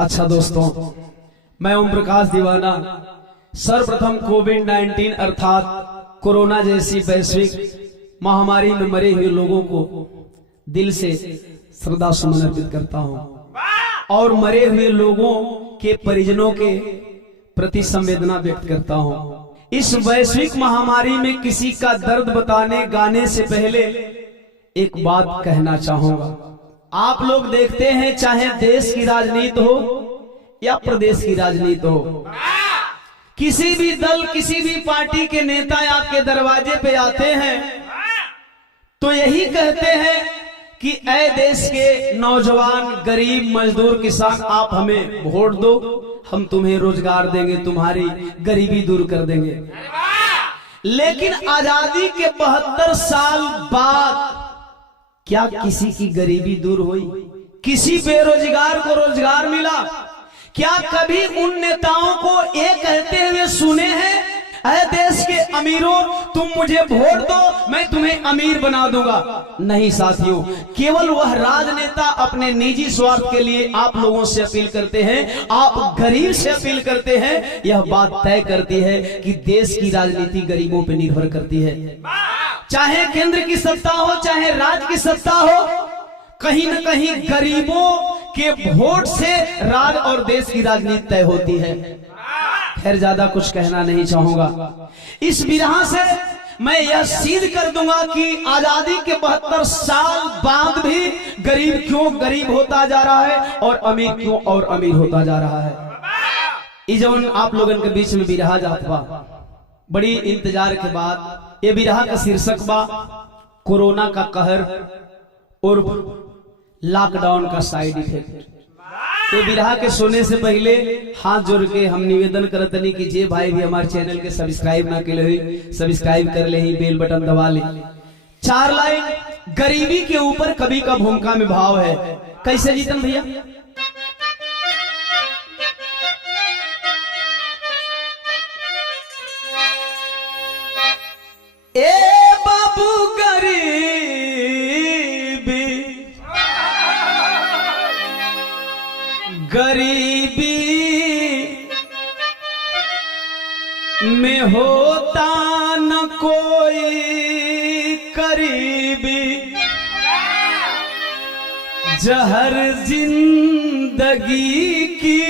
अच्छा दोस्तों, मैं ओम प्रकाश दीवाना सर्वप्रथम कोविड-19 अर्थात कोरोना जैसी वैश्विक महामारी में मरे हुए लोगों को दिल से श्रद्धा सुमन अर्पित करता हूं और मरे हुए लोगों के परिजनों के प्रति संवेदना व्यक्त करता हूं। इस वैश्विक महामारी में किसी का दर्द बताने गाने से पहले एक बात कहना चाहूंगा। आप लोग देखते हैं, चाहे देश की राजनीति हो या प्रदेश की राजनीति हो, किसी भी दल किसी भी पार्टी के नेता आपके दरवाजे पे आते हैं तो यही कहते हैं कि ऐ देश के नौजवान, गरीब, मजदूर, किसान, आप हमें वोट दो, हम तुम्हें रोजगार देंगे, तुम्हारी गरीबी दूर कर देंगे। लेकिन आजादी के 72 साल बाद क्या किसी की गरीबी दूर हुई? किसी बेरोजगार को रोजगार मिला? क्या कभी उन नेताओं को ये कहते हुए सुने हैं, ऐ देश के अमीरों, तुम मुझे वोट दो, मैं तुम्हें अमीर बना दूंगा? नहीं साथियों, केवल वह राजनेता अपने निजी स्वार्थ के लिए आप लोगों से अपील करते हैं, आप गरीब से अपील करते हैं। यह बात तय करती है कि देश की राजनीति गरीबों पर निर्भर करती है। चाहे केंद्र की सत्ता हो, चाहे राज्य की सत्ता हो, कहीं न कहीं गरीबों के वोट से राज्य और देश की राजनीति तय होती है। खैर, ज्यादा कुछ कहना नहीं चाहूंगा। इस विरह से मैं यह सिद्ध कर दूंगा कि आजादी के 72 साल बाद भी गरीब क्यों गरीब होता जा रहा है और अमीर क्यों और अमीर होता जा रहा है। इजवन आप लोगन के बीच में विरह जात बा, बड़ी इंतजार के बाद ये विरह का शीर्षक बा कोरोना का कहर और लॉकडाउन का साइड इफेक्ट। ये विरह के सुनने से पहले हाथ जोड़ के हम निवेदन करतनी कि जे भाई भी हमारे चैनल के सब्सक्राइब ना के लिए सब्सक्राइब कर ले, ही बेल बटन दबा ले। 4 लाइन गरीबी के ऊपर कवि का भूमिका में भाव है। कैसे जीतन भैया? ए बाबू गरीबी में होता न कोई करीबी, जहर जिंदगी की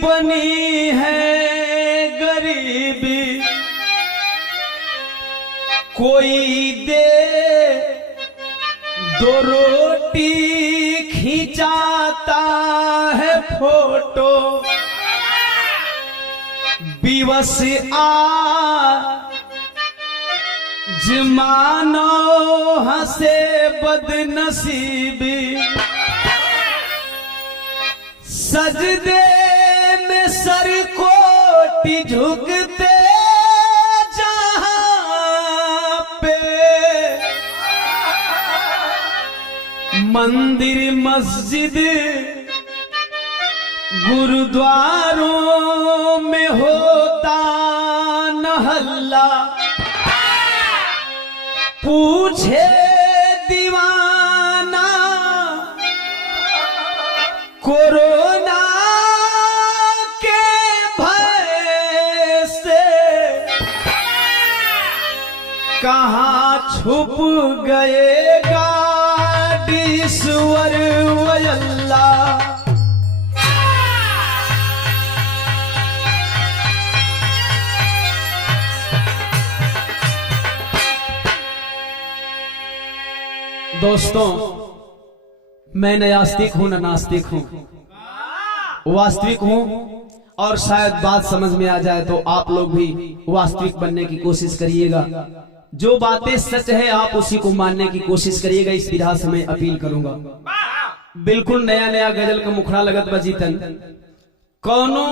बनी है गरीबी। कोई दे दो रोटी खिंचाता है फोटो, विवश जमानो हंसे बदनसीबी। सजदे में सर कोटि झुकते जहां पे, मंदिर मस्जिद गुरुद्वारों में होता न हल्ला। पूछे दीवाना कोरोना के भय से कहाँ छुप गएगा ईश्वर वल्ला। दोस्तों, मैं न आस्तिक हूं न नास्तिक हूं, वास्तविक हूं। और शायद बात समझ में आ जाए तो आप लोग भी वास्तविक बनने की कोशिश करिएगा। जो बातें सच है आप उसी को मानने की कोशिश करिएगा। इस विधा से मैं अपील करूंगा। बिल्कुल नया नया गजल का मुखड़ा लगत बजीतन। कौनो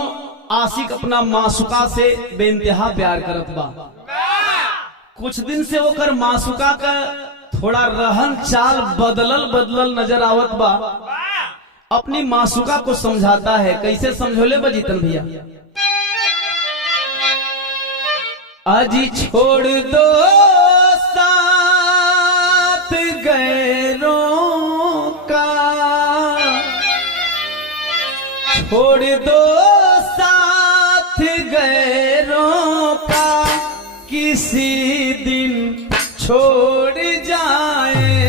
आशिक अपना मासुका से बेइंतहा प्यार करत बा। कुछ दिन से होकर मासुका का थोड़ा रहन चाल बदलल नजर आवत बा। अपनी मासुका को समझाता है। कैसे समझोले बजीतन भैया? अजी छोड़ दो साथ गैरों का, छोड़ दो साथ गैरों का, किसी दिन छोड़ जाएंगे।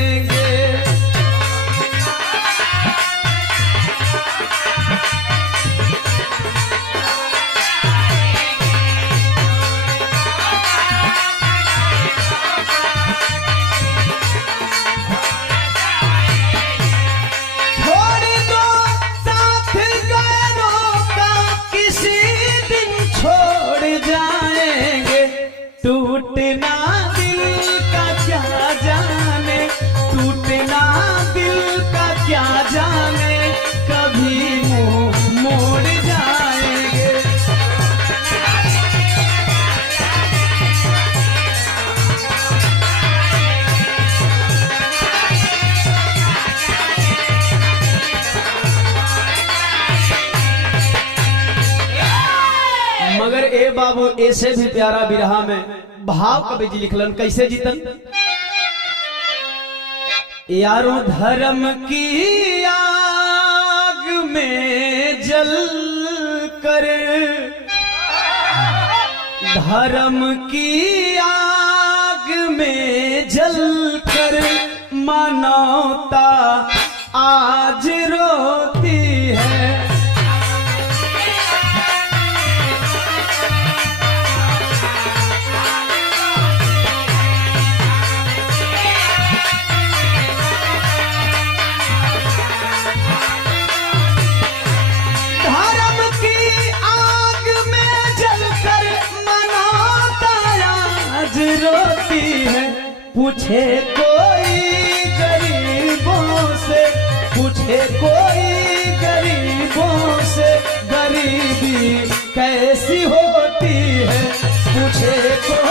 टूटना दिल का क्या जाने, टूटना दिल का क्या जाने, कभी मुंह मोड़ जाएंगे। मगर ए बाबू ऐसे भी प्यारा बिरहा में भाव कवि जी लिखलन, कैसे जीतन। यारों धर्म की आग में जल कर, धर्म की आग में जल कर मानवता आज रोती है। रोती है, पूछे कोई गरीबों से, पूछे कोई गरीबों से, गरीबी कैसी होती है, पूछे कोई।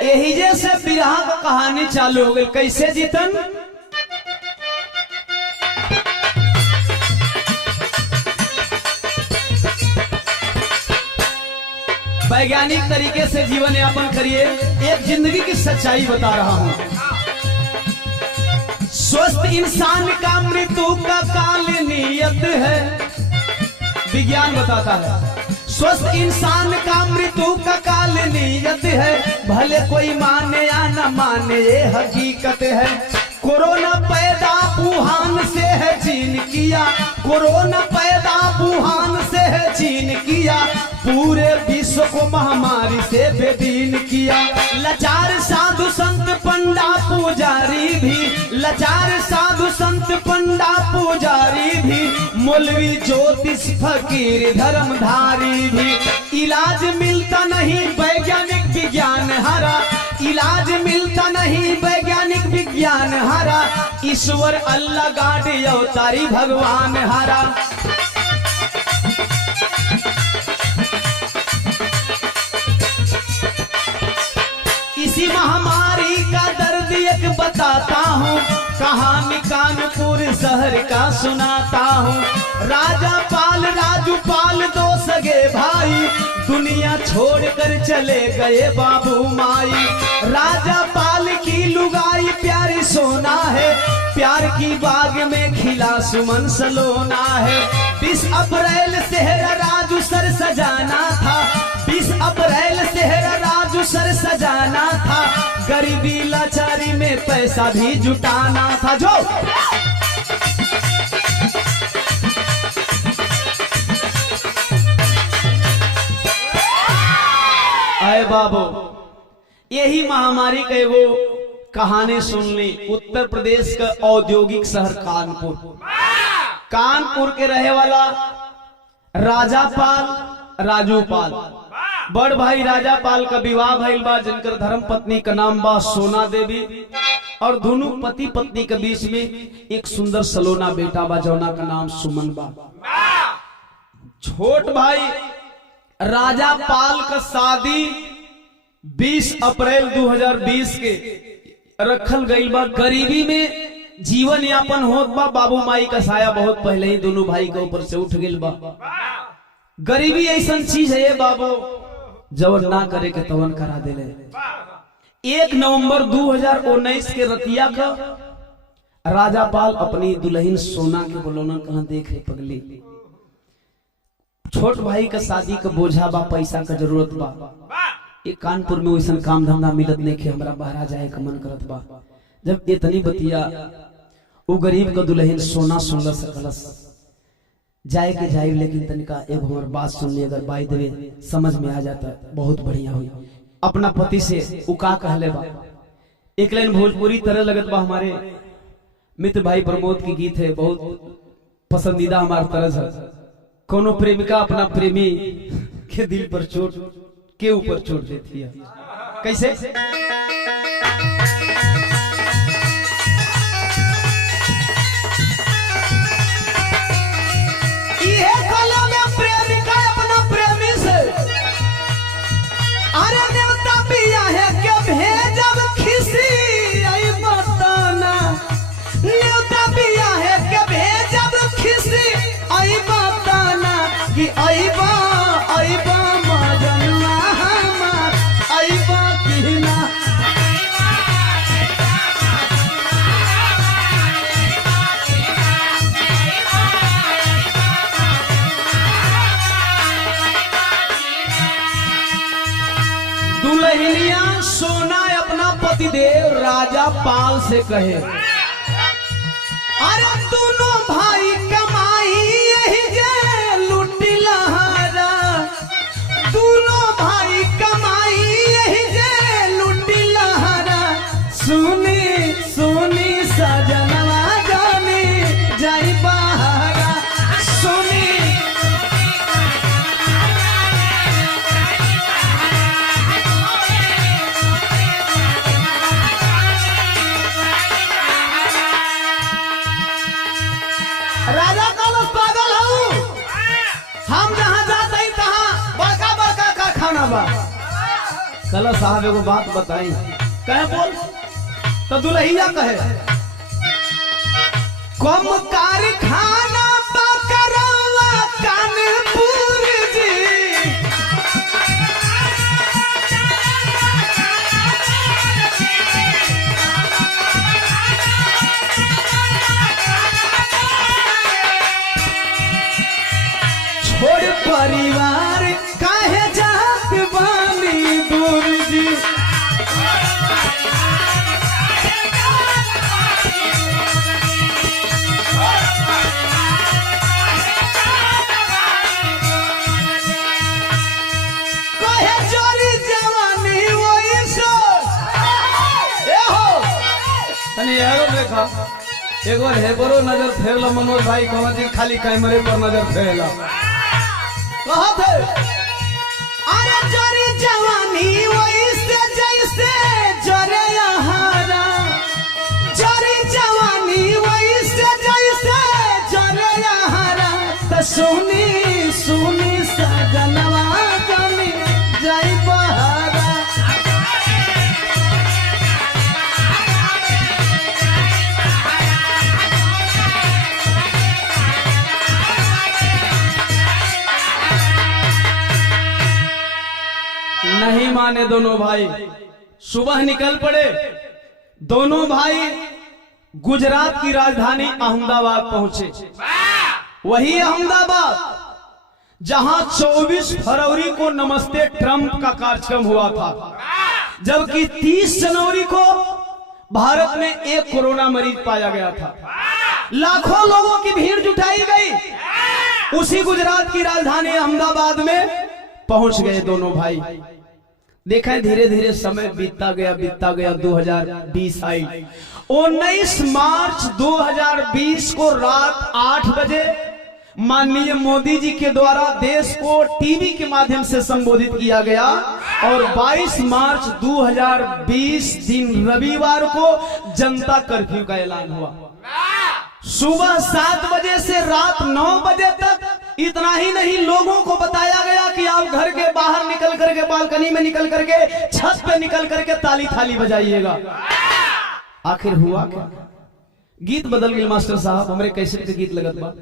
यही जैसे बिरहा का कहानी चालू हो गई, कैसे जीतन। वैज्ञानिक तरीके से जीवन यापन करिए। एक जिंदगी की सच्चाई बता रहा हूं। स्वस्थ इंसान का मृत्यु का काल नियत है, विज्ञान बताता है। स्वस्थ इंसान का मृत्यु का काल नियत है, भले कोई माने या न माने ये हकीकत है। कोरोना पैदा वुहान से है चीन किया, कोरोना पैदा वुहान से है चीन किया, पूरे विश्व को महामारी से बेदीन किया। लाचार साधु संत पंडा पुजारी भी, लाचार साधु संत पंडा पुजारी भी, मौलवी ज्योतिष फकीर धर्मधारी भी, इलाज मिलता नहीं वैज्ञानिक विज्ञान हरा, इलाज मिलता नहीं वैज्ञानिक विज्ञान हरा, ईश्वर अल्लाह गाड़ी अवतारी भगवान हरा। इसी महामारी का दर्द एक बताता हूँ, कहानी कानपुर शहर का सुनाता हूँ। राजा पाल राजू पाल दो सगे भाई, दुनिया छोड़कर चले गए बाबू माई। राजा पाल की लुगाई प्यारी सोना है, प्यार की बाग में खिला सुमन सलोना है। 20 अप्रैल सेहरा राजू सर सजाना था, 20 अप्रैल सेहरा राजू सर सजाना था, गरीबी लाचारी में पैसा भी जुटाना था। जो आए बाबू, यही महामारी के वो कहानी सुन ली। उत्तर प्रदेश का औद्योगिक शहर कानपुर, कानपुर के रहे वाला राजापाल राजूपाल, बड़ भाई राजापाल का विवाह भइल बा, जिनकर धर्म पत्नी का नाम बा सोना देवी, और दोनों पति पत्नी के बीच में एक सुंदर सलोना बेटा बा, जौना का नाम सुमन बा। छोट भाई राजापाल का शादी 20 अप्रैल 2020 के रखल गई बा। गरीबी में जीवन यापन होत बा, बाबू माई का साया बहुत पहले ही दोनों भाई के ऊपर से उठ गई बा। गरीबी ऐसा चीज है ये बाबू, जवन ना करे के तवन करा देले। 1 नवंबर 2019 के रतिया का राजापाल अपनी दुल्हन सोना के बोलोना कहाँ देख रे पगली, छोट भाई का शादी का बोझा बा, पैसा का जरूरत बा, ये कानपुर में वैसा काम धंधा मिलत नहीं के हमरा बाहर जाए का मन करत बा। जब इतनी बतिया वो गरीब का दुल्हन सोना सुनल सकलस, जाए के जाए, लेकिन तनिका एक हमार बात सुन ली, अगर बाई देवे समझ में आ जाता बहुत बढ़िया हुई। अपना पति से उका कहले बा, एक लाइन भोजपुरी तरह लगत बा, हमारे मित्र भाई प्रमोद की गीत है, बहुत पसंदीदा हमार तरह है। कोनो प्रेमिका अपना प्रेमी के दिल पर चोट के ऊपर चोट देती है, कैसे? ये कला में प्रेमिका अपना प्रेमी से अरे देवता पिया है के भेजब खिसी, आई बताना देवता पिया है के भेजब खिसी, आई बताना कि आईबा आईबा मजनुआ हमार, आईबा कि ना। दुल्हनिया सोना अपना पतिदेव राजापाल से कहे, अरे दोनों भाई कमाई यही जे लुटी लहारा, दोनों भाई कमाई यही जे लुटी लहारा, सुनी सुनी सजनवा जानी जाई बहारा, सुनी राजा कलश पागल हूँ, हम जहाँ जाते हैं तहाँ बड़का बड़का कारखाना बा। कलश साहब एगो बात बताई, कहे बोल, तो दुल्हिया कहे कम कारखाना बा करवा कानपुर जी, छोड़ परिवार काहे जात बानी दूर जी, कहे जोरी जवानी वही सो ए हो तनी यारो देखा, एक बार हेबरो नजर फेरला मनोज भाई, कहा जी खाली कैमरे पर नजर फेरला कहत है, अरे जरी जवानी वैसे जैसे जरे यहारा, जरी जवानी वैसे जैसे जरे यहारा, तो सुनी सुनी सजनवा जानी जाई बहारा। नहीं माने दोनों भाई, सुबह निकल पड़े। दोनों भाई गुजरात की राजधानी अहमदाबाद पहुंचे। वही अहमदाबाद जहां 24 फरवरी को नमस्ते ट्रंप का कार्यक्रम हुआ था, जबकि 30 जनवरी को भारत में एक कोरोना मरीज पाया गया था। लाखों लोगों की भीड़ जुटाई गई। उसी गुजरात की राजधानी अहमदाबाद में पहुंच गए दोनों भाई। देखें धीरे धीरे समय बीतता गया 2020 आई। 19 मार्च 2020 को रात 8 बजे माननीय मोदी जी के द्वारा देश को टीवी के माध्यम से संबोधित किया गया और 22 मार्च 2020 दिन रविवार को जनता कर्फ्यू का ऐलान हुआ। सुबह 7 बजे से रात 9 बजे तक। इतना ही नहीं, लोगों को बताया गया कि आप घर के बाहर निकल करके, बालकनी में निकल करके, छत पे निकल करके ताली थाली बजाइएगा। आखिर हुआ क्या? गीत बदल गए मास्टर साहब, हमारे कैसेट के गीत लगत बा।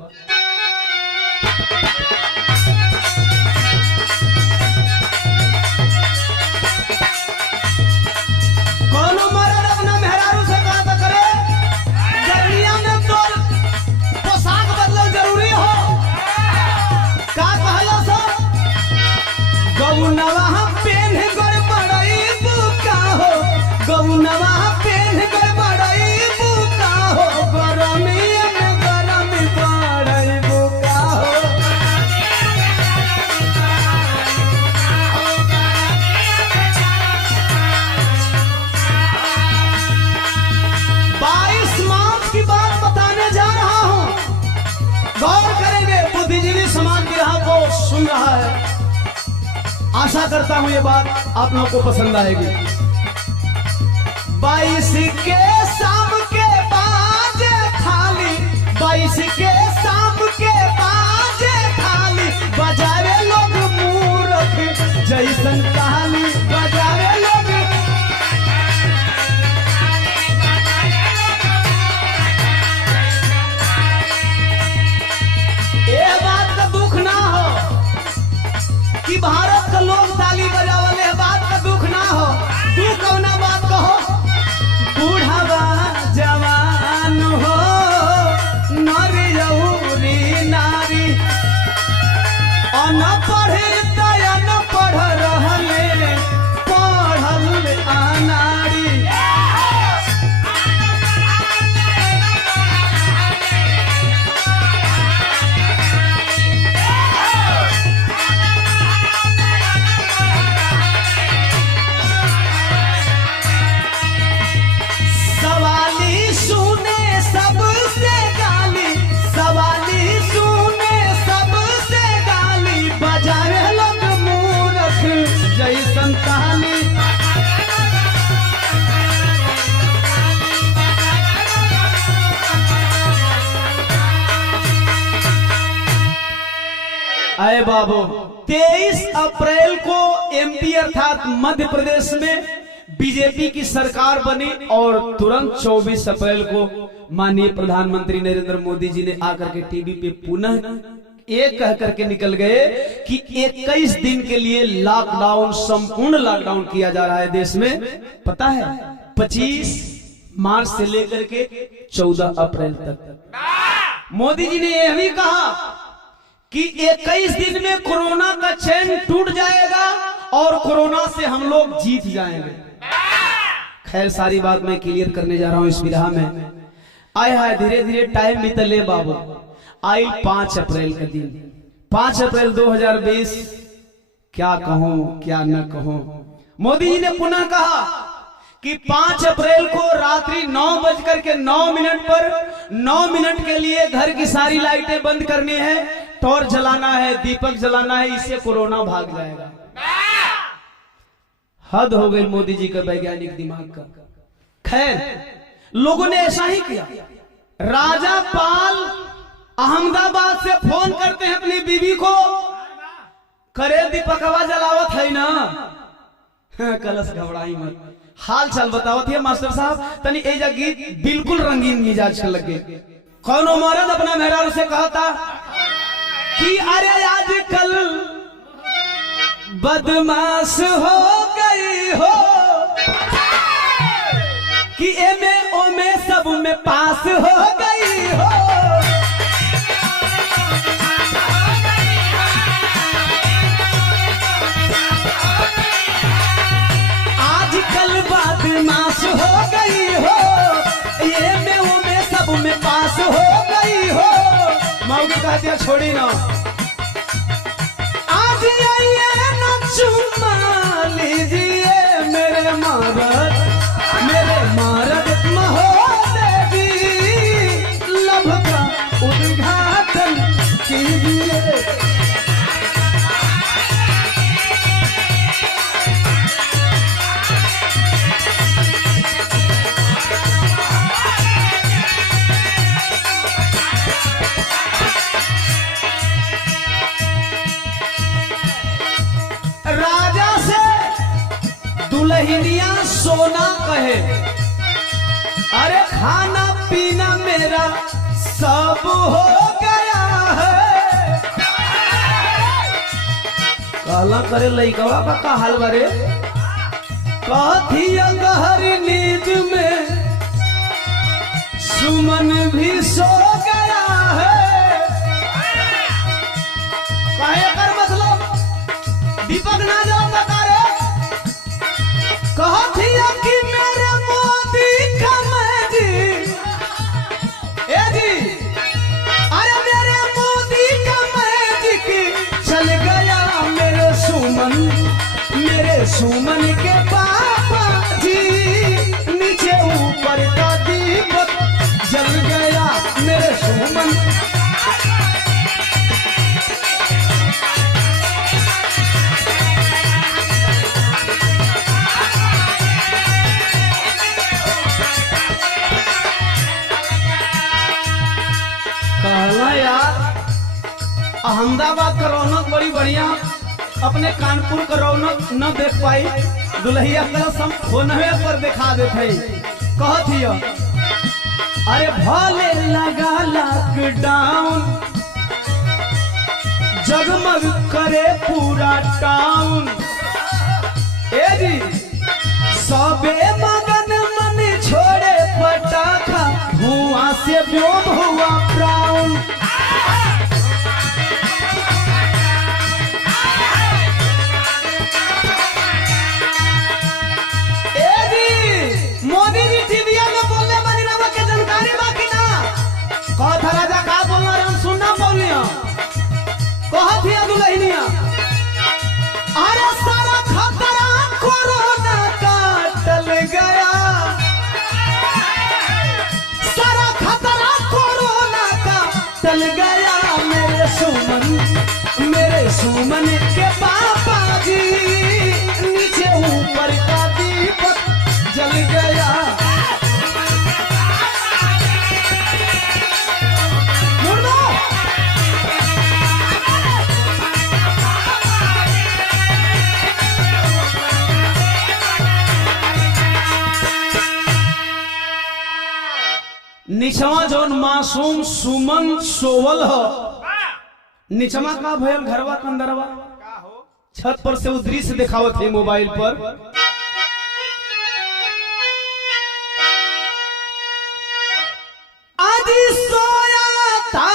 गौनवा पेन गड़बड़ई बुका हो, गौनवा पेन गड़बड़ई बुका हो, गरमिया में गरमी पड़ई बुका हो। की बात बताने जा रहा हूं, गौर करेंगे। बुद्धिजीवी समाज की राह को सुन रहा है, आशा करता हूं ये बात आप लोगों को पसंद आएगी। 22 के शाम के बाजे थाली, 22 के शाम के बाजे थाली, बजावे लोग मूर्ख जैसन कहानी, बजावे लोग। कि भारत का लोग ताली बजावले है, बात का दुख ना हो। तू कौना बात कहो, बूढ़ावा जवान हो, नारी यौरी नारी, अनपढ़ अनपढ़ रहले पढ़ल अनाड़ी। आए बाबू, 23 अप्रैल को एमपी अर्थात मध्य प्रदेश में बीजेपी की सरकार बनी और तुरंत 24 अप्रैल को माननीय प्रधानमंत्री नरेंद्र मोदी जी ने आकर के टीवी पे पुनः एक कह करके निकल गए कि 21 दिन के लिए लॉकडाउन, संपूर्ण लॉकडाउन किया जा रहा है देश में। पता है 25 मार्च से लेकर के 14 अप्रैल तक मोदी जी ने यह भी कहा कि 21 दिन में कोरोना का चैन टूट जाएगा और कोरोना से हम लोग जीत जाएंगे। खैर सारी बात मैं क्लियर करने जा रहा हूं इस विधा में। आया है धीरे धीरे टाइम बीतले बाबू, आई 5 अप्रैल का दिन, 5 अप्रैल 2020। क्या कहूं क्या न कहूं, मोदी जी ने पुनः कहा कि 5 अप्रैल को रात्रि 9:09 पर 9 मिनट के लिए घर की सारी लाइटें बंद करनी है, टॉर्च जलाना है, दीपक जलाना है, इससे कोरोना भाग जाएगा। हद हो गई मोदी जी का वैज्ञानिक दिमाग का। खैर लोगों ने ऐसा ही किया। राजा पाल अहमदाबाद से फोन करते हैं अपनी बीवी को, करे दीपकवा जलावत है ना। कलश घबराई मत, हाल चाल बतावत है मास्टर साहब, तनी एजा गीत बिल्कुल रंगीन मिजाज के लगे। कौनो मर्द अपना मेहरारू से कहता कि अरे आजकल बदमाश हो गई हो, कि एमे ओमे सब में पास हो गई हो। आजकल बदमाश हो गई हो, एमे ओमे सब में पास हो गई हो। मौगी कहती है छोड़ी ना, आज आइए ना चुम्मा लीजिए मेरे मरद महोदय, लभ का उद्घाटन कीजिए। राजा से दुल्हनिया सोना कहे, अरे खाना पीना मेरा सब हो गया है। कहला करे लइकवा का हाल बारे, कथी गहरी नींद में सुमन भी सो गया है। कहे कर मतलब दीपक ना चल गया मेरे सुमन के पापा जी, नीचे ऊपर का दीपक जल गया मेरे सुमन। कहला यार अहमदाबाद का रौनक बड़ी बढ़िया, अपने कानपुर का रौनक न देख पाई, दुल्हिया कलश हम फोनवे पर दिखा देते। कहत हिय अरे भले लगा लॉकडाउन, जगमग करे पूरा टाउन, ए जी सबे मगन मन छोड़े पटाखा, धुआं से व्योम हुआ ब्राउन। मोदी जी टीवीया में बोलने वाली रवा के जानकारी बाकी ना कहा था राजा का बोलना रे हम सुनना बोलिया कहा थी दुल्हनिया अरे सारा खतरा कोरोना का टल गया, सारा खतरा कोरोना का टल गया मेरे सुमन के पापा जी, नीचे ऊपर का दीपक जल गया। निचवा जौन मासूम सुमन सोवल हो, निचवा का भयल घरवा कंदरवा छत पर से दृश्य दिखावत है मोबाइल पर। आज सोया था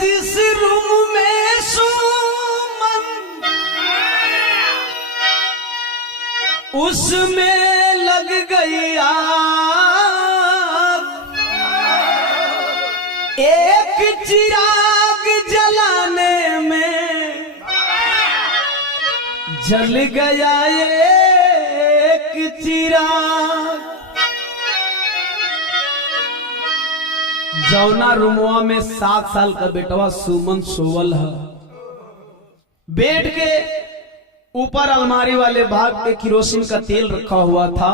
जिस रूम में सुमन, उसमें लग गई आग, एक चिराग जलाने में जल गया एक चिराग। जौना रूमवा में 7 साल का बेटवा सुमन सोवल है, बेड के ऊपर अलमारी वाले भाग पे किरोसिन का तेल रखा हुआ था,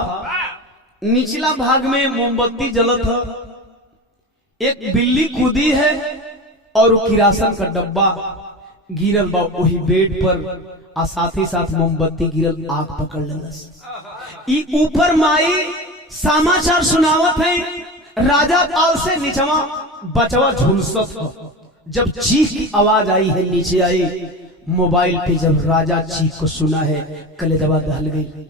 निचला भाग में मोमबत्ती जलत है, एक बिल्ली कूदी है और किरासन का डब्बा गिरल बा वही बेड पर, आ साथ ही साथ मोमबत्ती गिरल आग पकड़ लेलस। ई ऊपर माई समाचार सुनावत है, राजा पाल से नीचवा बचवा झुलसत हो। जब चीख की आवाज आई है नीचे आई, मोबाइल पे जब राजा चीख को सुना है कलेजवा दहल गई।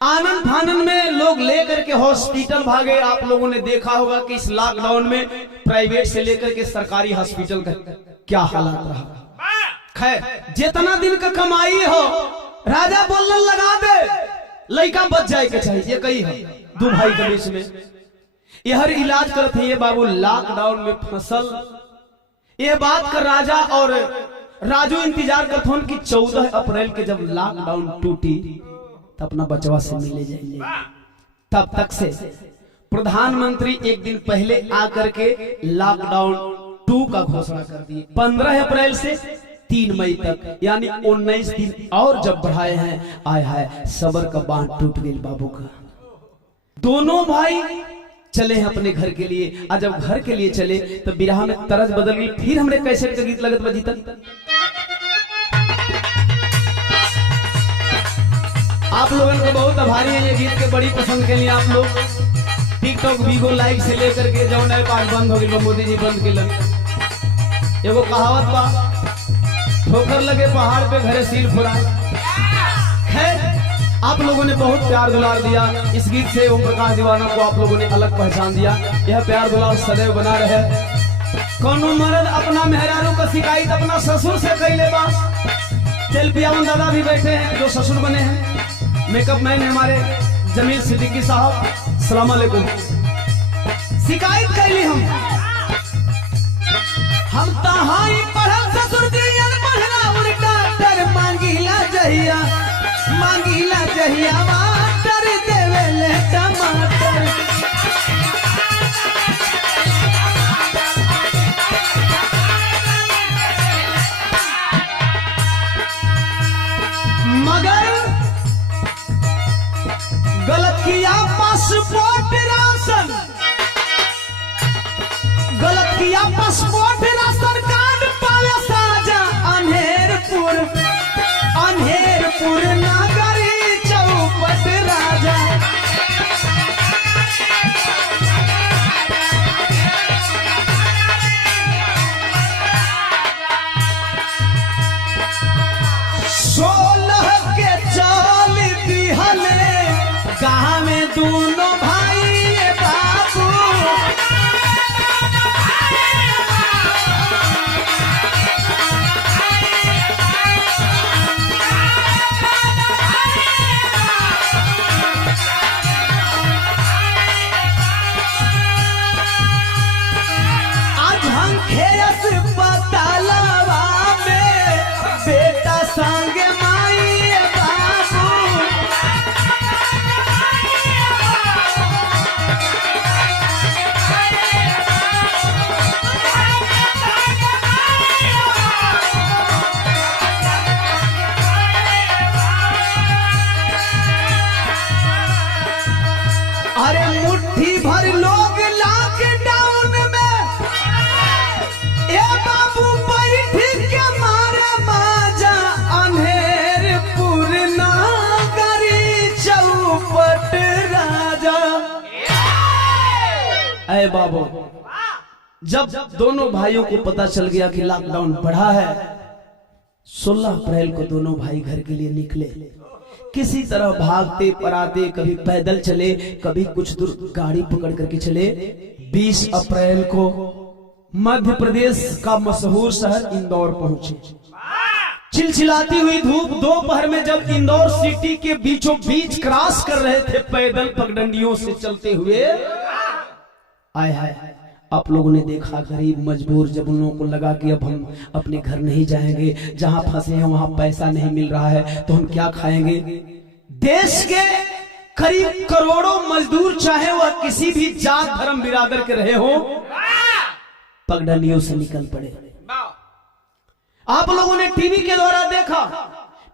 आनंद फानन में लोग लेकर के हॉस्पिटल भागे। आप लोगों ने देखा होगा कि इस लॉकडाउन में प्राइवेट से लेकर के सरकारी हॉस्पिटल का क्या हालत रहा। खैर जितना दिन का कमाई हो राजा बोलने लगा दे, लड़का बच जाए के चाहिए, ये कही है दो भाई के बीच में। ये हर इलाज करते हैं ये बाबू लॉकडाउन में फसल। ये बात कर राजा और राजू इंतजार करते हैं कि 14 अप्रैल के जब लॉकडाउन टूटी तब अपना बचवा से मिले जाएंगे। तब तक से प्रधानमंत्री एक दिन पहले आकर के लॉकडाउन 2 का घोषणा कर दिए। 15 अप्रैल से 3 मई तक यानी 19 दिन और जब बढ़ाए हैं, आय हाय सबर का बांध टूट गई बाबू का। दोनों भाई चले हैं अपने घर के लिए। आज जब घर के लिए चले तो बिरहा में तरज बदल गई। फिर हमने कैसेट का गीत लगत बजी तक आप लोगों को बहुत आभारी है। ये गीत के बड़ी पसंद के लिए आप लोग टिकटॉक वीगो लाइक से लेकर के जो नए पास बंद हो गई, मोदी जी बंद के लग। एगो कहावत बा, ठोकर लगे पहाड़ पे घरे सील फुरा। खैर आप लोगों ने बहुत प्यार दुलार दिया। इस गीत से ओम प्रकाश दीवाना को आप लोगों ने अलग पहचान दिया। यह प्यार दुलार सदैव बना रहे। कौनो मर्द अपना मेहरारू का शिकायत अपना ससुर से कैले बा। तेल पियावन दादा भी बैठे हैं जो ससुर बने हैं। मेकअप मैन है हमारे जमील सिद्दीकी साहब, अस्सलाम वालेकुम। शिकायत कैली हम तहाई पढ़ल ससुर जी पढ़ना पासपोर्ट राशन कार्ड पावे साजा अनहेरपुर नागरी चौपट राजा। कहाँ में दोनों भाई बाबू आज हम खेस पतालवा में बेटा संग माई बाबू। अरे मुट्ठी भर लोग लॉकडाउन में ए बाबू बैठ के मारे माजा अनहेरपुर नागरी चौपट राजा। अरे बाबू जब दोनों भाइयों को पता चल गया कि लॉकडाउन बढ़ा है, 16 अप्रैल को दोनों भाई घर के लिए निकले। किसी तरह भागते पराते, कभी पैदल चले, कभी कुछ दूर गाड़ी पकड़ करके चले। 20 अप्रैल को मध्य प्रदेश का मशहूर शहर इंदौर पहुंचे। चिलचिलाती हुई धूप दोपहर में जब इंदौर सिटी के बीचों बीच क्रॉस कर रहे थे पैदल पगडंडियों से चलते हुए, आय हाय आप लोगों ने देखा गरीब मजबूर, जब उन लोगों को लगा कि अब हम अपने घर नहीं जाएंगे, जहां फंसे हैं वहां पैसा नहीं मिल रहा है तो हम क्या खाएंगे। देश के करीब करोड़ों मजदूर, चाहे वह किसी भी जात धर्म बिरादर के रहे हो, पगडंडियों से निकल पड़े। आप लोगों ने टीवी के द्वारा देखा,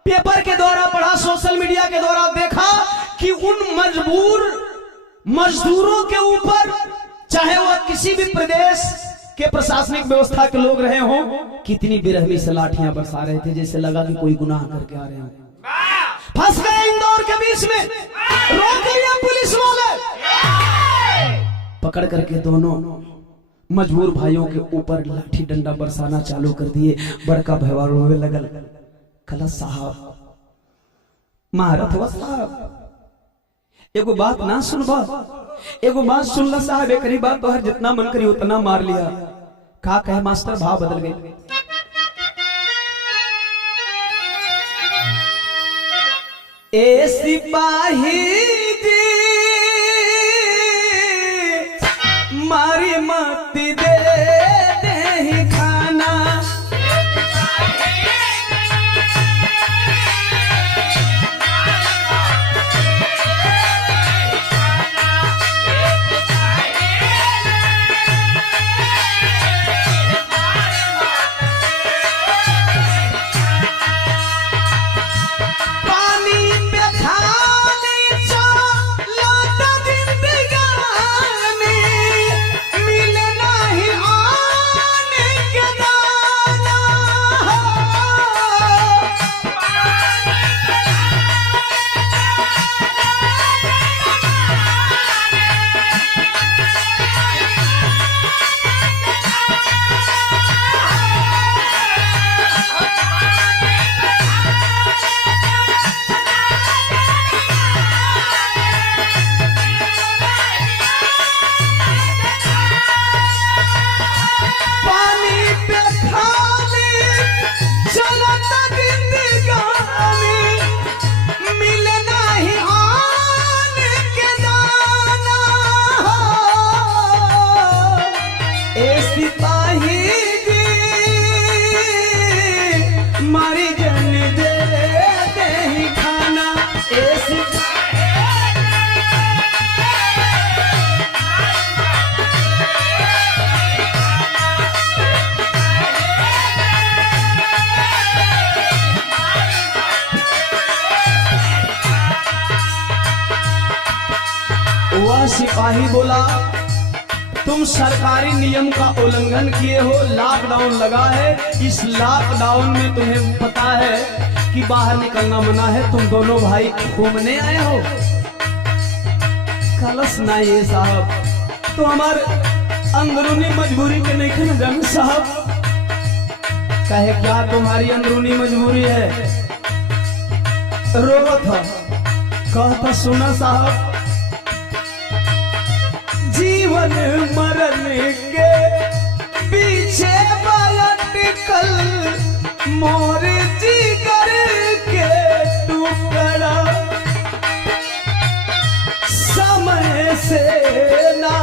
पेपर के द्वारा पढ़ा, सोशल मीडिया के द्वारा देखा कि उन मजदूरों के ऊपर, चाहे वह किसी भी प्रदेश के प्रशासनिक व्यवस्था के लोग रहे हो, कितनी बेरहमी से लाठियां बरसा रहे थे, जैसे लगा कि कोई गुनाह करके आ रहे हो। फंस गए इंदौर के बीच में, रोक लिया पुलिस वाले, पकड़ करके दोनों मजबूर भाइयों के ऊपर लाठी डंडा बरसाना चालू कर दिए। बड़का भैया रोवे लगल, कला साहब महारथ हुआ साहब, एगो बात ना सुनबा, एगो बात सुनला साहब, एक बात तो हर जितना मन करी उतना मार लिया। का कहे मास्टर, भाव बदल गए। ए सिपाही जी मारी मत दे दे खाना, सिपाही बोला तुम सरकारी नियम का उल्लंघन किए हो, लॉकडाउन लगा है। इस लॉकडाउन में तुम्हें पता है कि बाहर निकलना मना है, तुम दोनों भाई घूमने आए हो। कलश ना ये साहब तो हमारे अंदरूनी मजबूरी के नहीं न जान साहब। कहे क्या तुम्हारी अंदरूनी मजबूरी है? रोवा था, कहता सुना साहब, जीवन मरण के पीछे अटकल मोर जिगर के टुकड़ा, समय से ना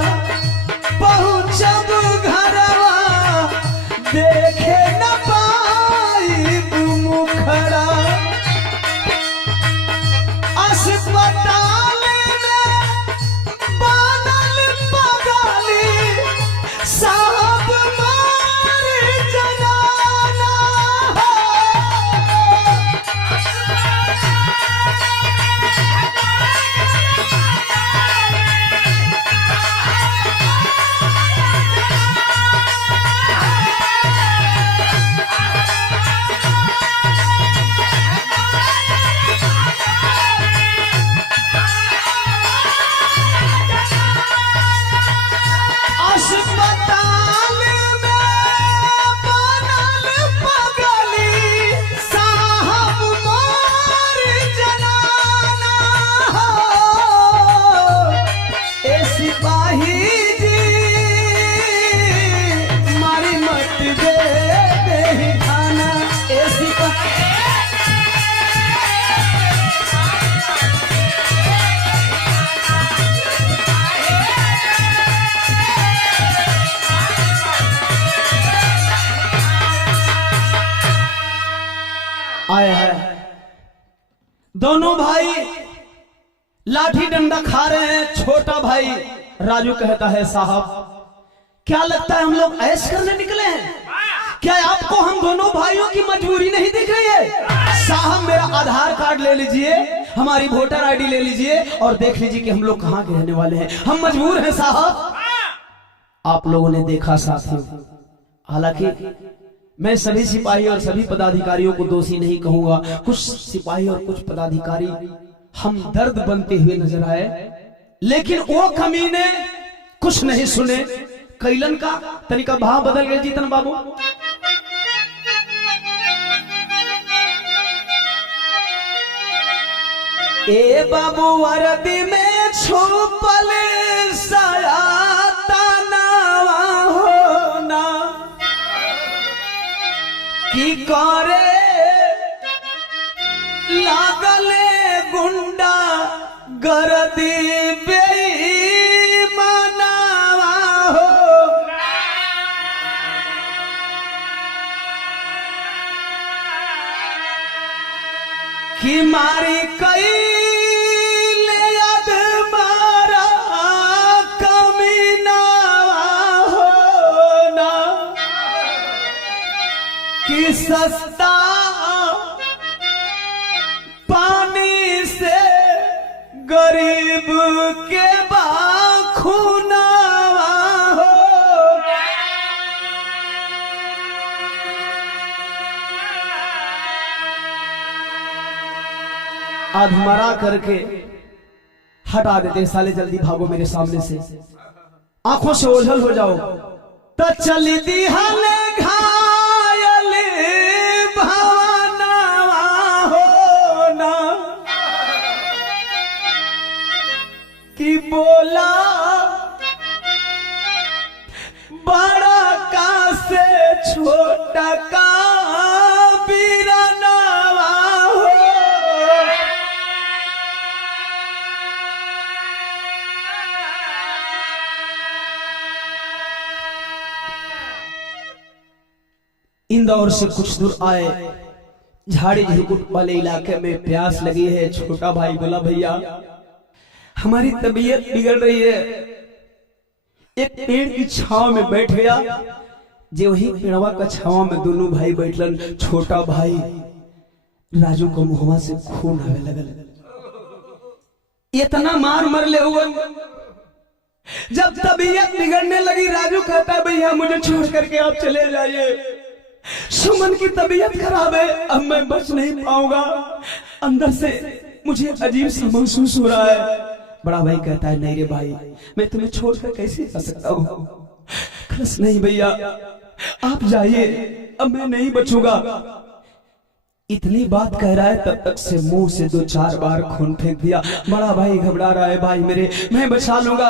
पहुँचब घरवा देखे न पाई मुखड़ा, अस्पताल में बनल पगली साहब मार जनाना अस्पताल में बनल पगली साहब मार जनाना ए सिपाही जी मारी मत दे दे खाना, ए सिपाही आए है। दोनों भाई लाठी डंडा खा रहे हैं। छोटा भाई राजू कहता है साहब क्या लगता है हम लोग ऐश करने निकले हैं? क्या आपको हम दोनों भाइयों की मजबूरी नहीं दिख रही है? साहब मेरा आधार कार्ड ले लीजिए, हमारी वोटर आईडी ले लीजिए और देख लीजिए कि हम लोग कहाँ के रहने वाले हैं। हम मजबूर हैं साहब। आप लोगों ने देखा साथियों, हालांकि मैं सभी सिपाही और सभी पदाधिकारियों को दोषी नहीं कहूंगा। कुछ सिपाही और कुछ पदाधिकारी हम दर्द बनते हुए नजर आए, लेकिन वो कमीने कुछ नहीं सुने। कैलन का तरीका भाव बदल गया जीतन बाबू। ए बाबू वर्दी में छुपल साया तानावा होना की करे लागले गुंडा गर्दी बेईमानवा हो। कि मारी कई ले याद मारा कमीनावा होना कि सस्ता पानी से गरीब के बाखुनावा हो। अधमरा करके हटा देते साले, जल्दी भागो मेरे सामने से, आंखों से ओझल हो जाओ। तो चली दी हले घायल भवनवा होना कि बोला बड़ा का से छोटा का बीरनवा हो। इंदौर से कुछ दूर आए, झाड़ी झुरकुट वाले इलाके में प्यास लगी है। छोटा भाई बोला भैया हमारी तबीयत बिगड़ रही है। एक पेड़ की छांव में बैठ गया। जो वही पेड़वा का छांव में दोनों भाई बैठलन। छोटा भाई राजू को मुहवा से खून आवे लगल। इतना मार मर ले हुआ जब तबीयत बिगड़ने लगी, राजू कहता है भैया मुझे छोड़ करके आप चले जाइए, सुमन की तबीयत खराब है, अब मैं बच नहीं पाऊंगा, अंदर से मुझे अजीब सा महसूस हो रहा है। बड़ा भाई कहता है नहीं रे भाई, मैं तुम्हें छोड़कर कैसे जा सकता हूँ। खलस नहीं भैया आप जाइए, अब मैं नहीं बचूंगा। इतनी बात कह रहा है, तब तक से मुंह से 2-4 बार खून फेंक दिया। बड़ा भाई घबरा रहा है, भाई मेरे मैं बचा लूंगा,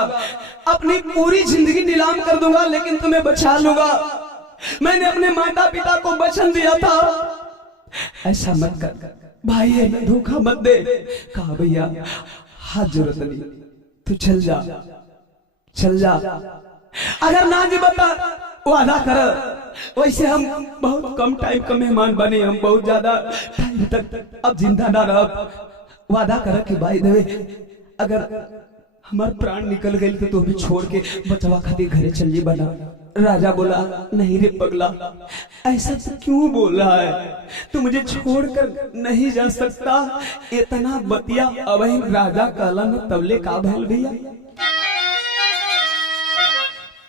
अपनी पूरी जिंदगी नीलाम कर दूंगा लेकिन तुम्हें बचा लूंगा, मैंने अपने माता पिता को वचन दिया था, ऐसा मत कर भाई, है धोखा मत दे। कहा भैया हाथ जरूरत नहीं, तू चल जा, चल जा, अगर ना जी बता वादा कर, वैसे हम बहुत कम टाइम का मेहमान बने, हम बहुत ज्यादा टाइम तक अब जिंदा ना रह, वादा कर कि भाई देवे अगर हमारे प्राण निकल गए तो तुम्हें छोड़ के बचवा खातिर घरे चलिए बना। राजा बोला नहीं रे पगला, ऐसा तो क्यों बोल रहा है, तू मुझे छोड़कर नहीं जा सकता, इतना बतिया। अब राजा कहला न तबले का भैल भैया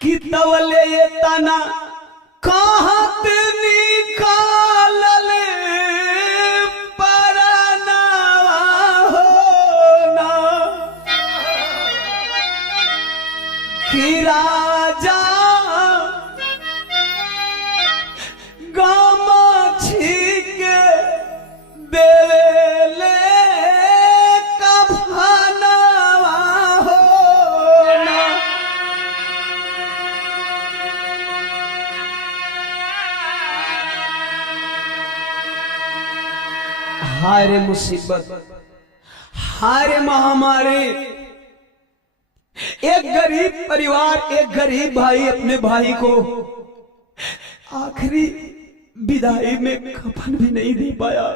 कि तवले ये तना कहत निकालल परनावा होना कि राजा गमछी के देले कफनवा होना। हाय मुसीबत, हाय महामारी, एक गरीब परिवार, एक गरीब भाई अपने भाई को आखिरी विदाई में कफन भी नहीं दे पाया,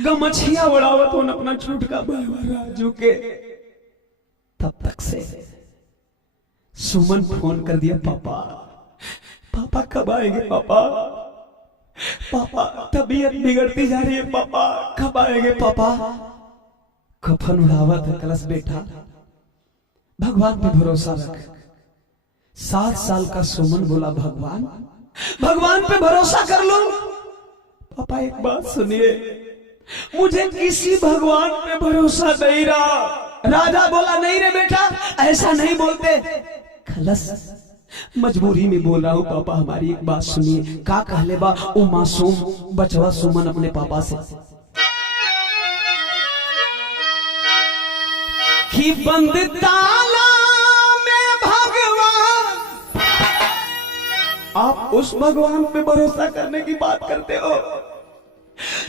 गमछिया उड़ावत उन अपना छूटका भाई राजू के। तब तक से सुमन फोन कर दिया, पापा पापा कब आएंगे, पापा पापा तबीयत बिगड़ती जा रही है, पापा कब आएंगे, पापा। कफन उड़ावा था कलश बेटा, भगवान पे भरोसा रख। 7 साल का सुमन बोला भगवान भगवान पे भरोसा कर लो। पापा एक बात सुनिए, मुझे किसी भगवान पे भरोसा नहीं रहा। राजा बोला नहीं रे बेटा ऐसा नहीं बोलते, खलस मजबूरी में बोल रहा हूँ पापा, हमारी एक बात सुनिए। का कहले बा वो मासूम बचवा सुमन अपने पापा से कि बंद ताला में भगवान, आप उस भगवान पे भरोसा करने की बात करते हो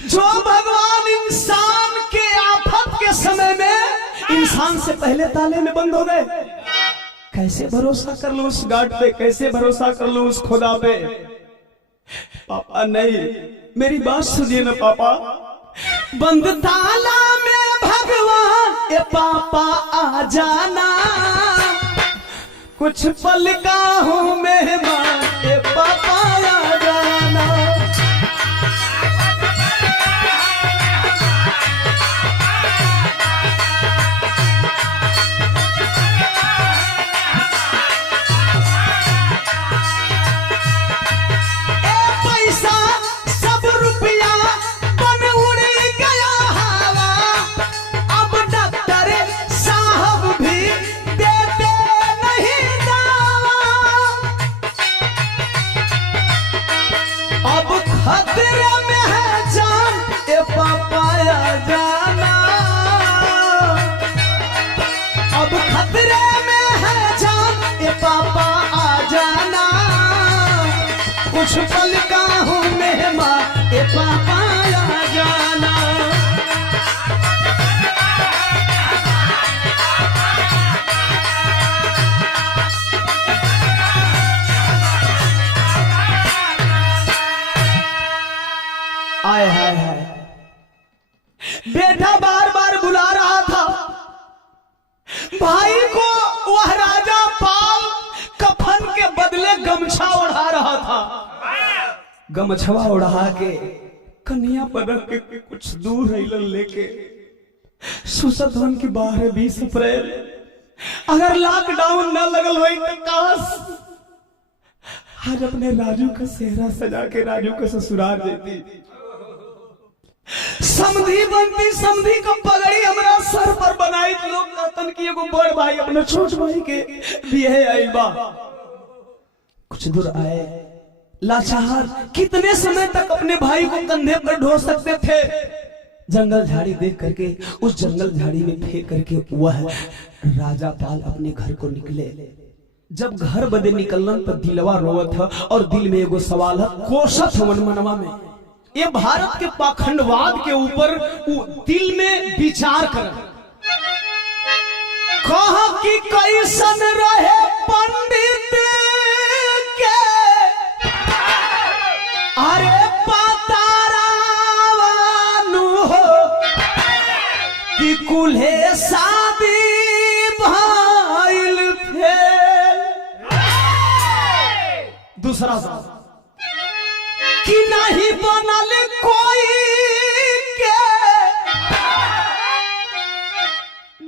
जो भगवान इंसान के आफत के समय में इंसान से पहले ताले में बंद हो गए। कैसे भरोसा कर लो उस गार्ड पे, कैसे भरोसा कर लो उस खुदा पे। पापा नहीं, मेरी बात सुनिए ना पापा, बंद ताला में भगवान ए पापा आ जाना, कुछ पल का हूँ मेहमान ए पापा आ जाना। खतरे में है जान ए पापा आ जाना, अब खतरे में है जान ए पापा आ जाना, कुछ पल का हूँ मेहमान ए पापा आ जाना। आए हाय हाय, बेटा बार बार बुला रहा था भाई को, वह राजा पाल कफन के बदले गमछा उड़ा रहा था। गमछवा उड़ा के कन्या पर रख के कुछ दूर हिलन लेके सुसधन की 12 20 अप्रैल अगर लॉकडाउन न लगल हुई तो काश आज अपने राजू का सेहरा सजा के राजू का ससुराल देती, समधी बनती, समधी का पगड़ी हमरा सर पर बनाई। लोग कहतन कि एगो बड़ भाई अपने छोट भाई के बिहे आई बा। कुछ दूर आए लाचार, कितने समय तक अपने भाई को कंधे पर ढो सकते थे। जंगल झाड़ी देख करके उस जंगल झाड़ी में फेंक करके वह राजा पाल अपने घर को निकले। जब घर बदे निकलन तो दिलवा रोवत है और दिल में एगो सवाल है, कोसत मन मनवा में ये भारत के पाखंडवाद के ऊपर दिल में विचार कर कहा कि कैसन रहे पंडित के अरे पतारावानु हो कि कुल्हे शादी भाईल फेल। दूसरा सा कि नहीं बनल कोई के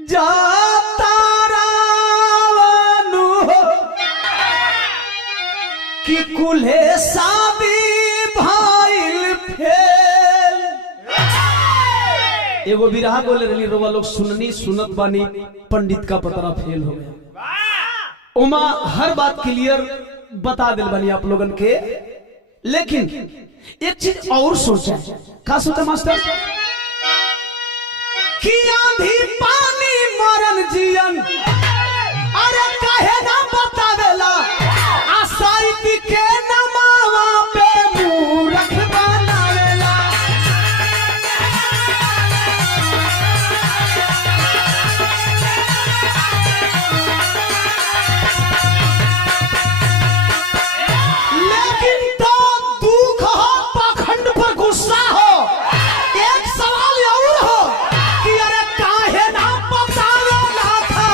जाता रावनु हो कि कुल्हे शादी भाईल फेल। एगो बिरहा बोले रही रोवा लोग सुननी सुनत बानी, पंडित का पतरा फेल हो गया। उमा हर बात क्लियर बता दिल बानी आप लोगन के, लेकिन एक चीज और सोचा, क्या सोचा मास्टर कि आंधी पानी मरन जियन अरे काहे ना बतावेला आसाई के नमावा पे मूरख बनावेला। लेकिन तो दुख हो, पाखंड पर गुस्सा हो, एक सवाल और हो कि अरे काहे ना बतावेला था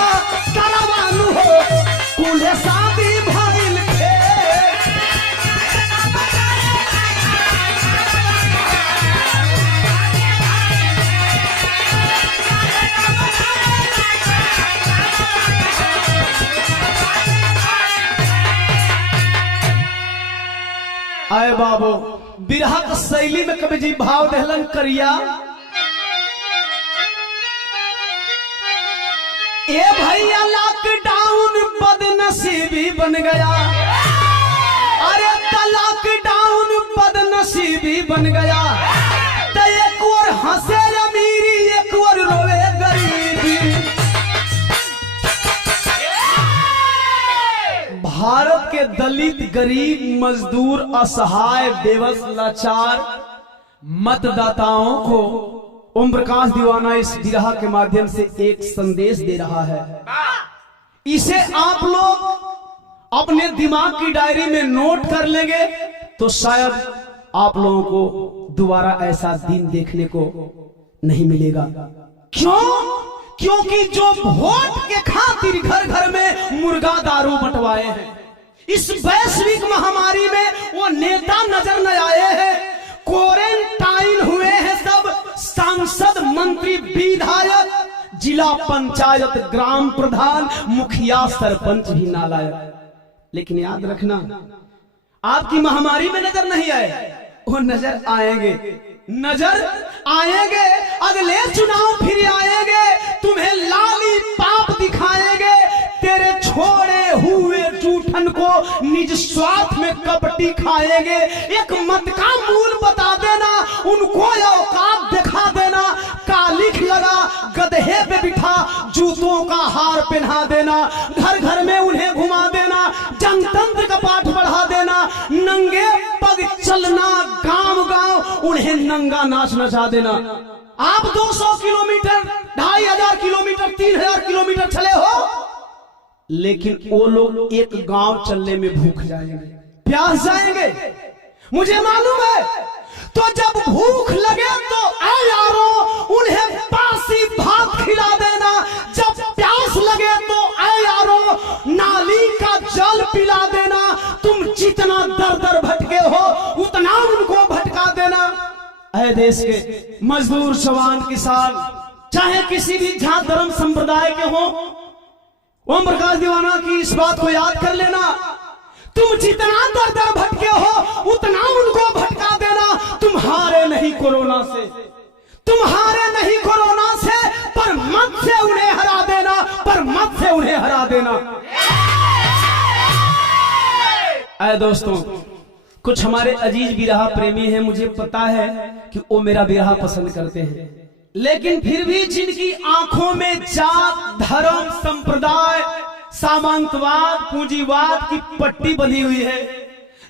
करवानु हो कुल्हे शादी भइल फेल। आए बाबू बिरहा के शैली में कभी जी भाव दहलन करिया। ए भैया लॉकडाउन बदनसीबी बन गया, अरे लॉकडाउन बदनसीबी बन गया। तो एक और हंसे अमीरी, एक और रोवे गरीबी। भारत के दलित, गरीब, मजदूर, असहाय, बेबस, लाचार मतदाताओं को ओम प्रकाश दीवाना इस बिरहा के माध्यम से एक संदेश दे रहा है। इसे आप लोग अपने दिमाग की डायरी में नोट कर लेंगे तो शायद आप लोगों को दोबारा ऐसा दिन देखने को नहीं मिलेगा। क्यों? क्योंकि जो वोट के खातिर घर घर में मुर्गा दारू बंटवाए हैं, इस वैश्विक महामारी में वो नेता नजर न आए हैं। क्वारंटाइन हुए हैं सब सांसद, मंत्री, विधायक, जिला पंचायत, ग्राम प्रधान, मुखिया, सरपंच भी नालायक। लेकिन याद रखना, आपकी महामारी में नजर नहीं आए, वो नजर आएंगे, नजर आएंगे। अगले चुनाव फिर आएंगे, तुम्हें लाली पाप दिखाएंगे। तेरे छोड़े हुए जूठन को निज स्वार्थ में कपटी खाएंगे। एक मत का मूल बता देना, उनको औकात दिखा देना। कालिख लगा गधे पे बिठा जूतों का हार पहना देना। घर घर में उन्हें घुमा देना, जनतंत्र का पाठ पढ़ा देना। नंगे पग चलना, गांव गांव उन्हें नंगा नाच नचा देना। आप 200 किलोमीटर, 2500 किलोमीटर, 3000 किलोमीटर चले हो, लेकिन वो लोग एक गांव चलने में भूख जाएंगे, प्यास जाएंगे, मुझे मालूम है। तो जब भूख लगे तो ऐ यारो उन्हें बासी भात खिला देना। जब प्यास लगे तो ऐ यारो नाली का जल पिला देना। तुम जितना दर दर भटके हो उतना उनको भटका देना। ऐ देश के मजदूर, जवान, किसान, चाहे किसी भी जात धर्म संप्रदाय के हो, ओम प्रकाश दीवाना की इस बात को याद कर लेना, तुम जितना दर दर भटके हो उतना उनको भटका देना। तुम हारे नहीं कोरोना से, तुम हारे नहीं कोरोना से, पर मत से उन्हें हरा देना, पर मत से उन्हें हरा देना। आए दोस्तों, कुछ हमारे अजीज बिरहा प्रेमी हैं, मुझे पता है कि वो मेरा बिरहा पसंद करते हैं, लेकिन फिर भी जिनकी आंखों में जात, धर्म, संप्रदाय, सामंतवाद, पूंजीवाद की पट्टी बंधी हुई है,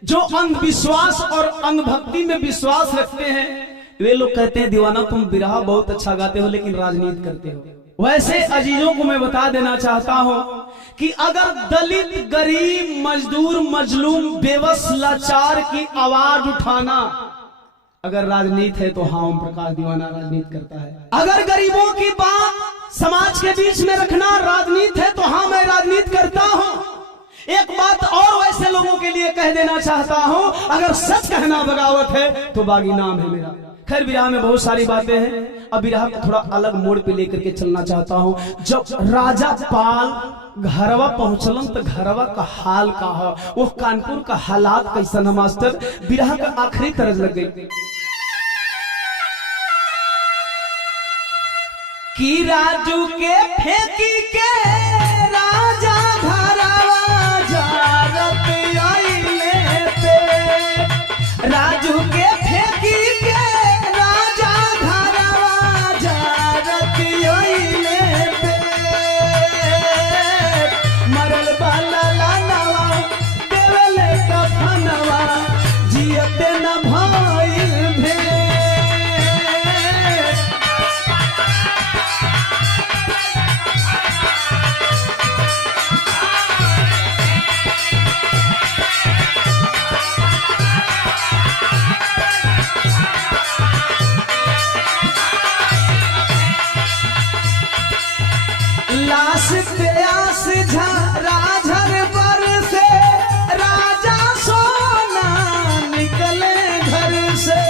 जो अंधविश्वास और अंधभक्ति में विश्वास रखते हैं, वे लोग कहते हैं दीवाना तुम बिरहा बहुत अच्छा गाते हो लेकिन राजनीति करते हो। वैसे अजीजों को मैं बता देना चाहता हूं कि अगर दलित, गरीब, मजदूर, मजलूम, बेबस, लाचार की आवाज उठाना अगर राजनीति है तो हाँ, ओम प्रकाश दीवाना राजनीति करता है। अगर गरीबों की बात समाज के बीच में रखना राजनीति है तो हाँ, मैं राजनीति करता हूं। एक बात और वैसे लोगों के लिए कह देना चाहता हूं, अगर सच कहना बगावत है तो बागी नाम है मेरा। खैर बिरहा में बहुत सारी बातें हैं, अब बिरहा को थोड़ा अलग मोड़ पे लेकर के चलना चाहता हूं। जब राजा पाल घरवा पहुंचलन तो घरवा का हाल का हो, वो कानपुर का हालात कैसन है मास्टर, बिरहा का आखिरी तरज लग गई कि राजू के फेंकी के राजा घरवा जारत आइले पे, राजू के फेंकी के राजा घरवा जारत आइले पे, मरल बाला लानवा देवले कफनवा जियते न भइल भे। लाश प्यास झरा झर पर से राजा सोना निकले घर से,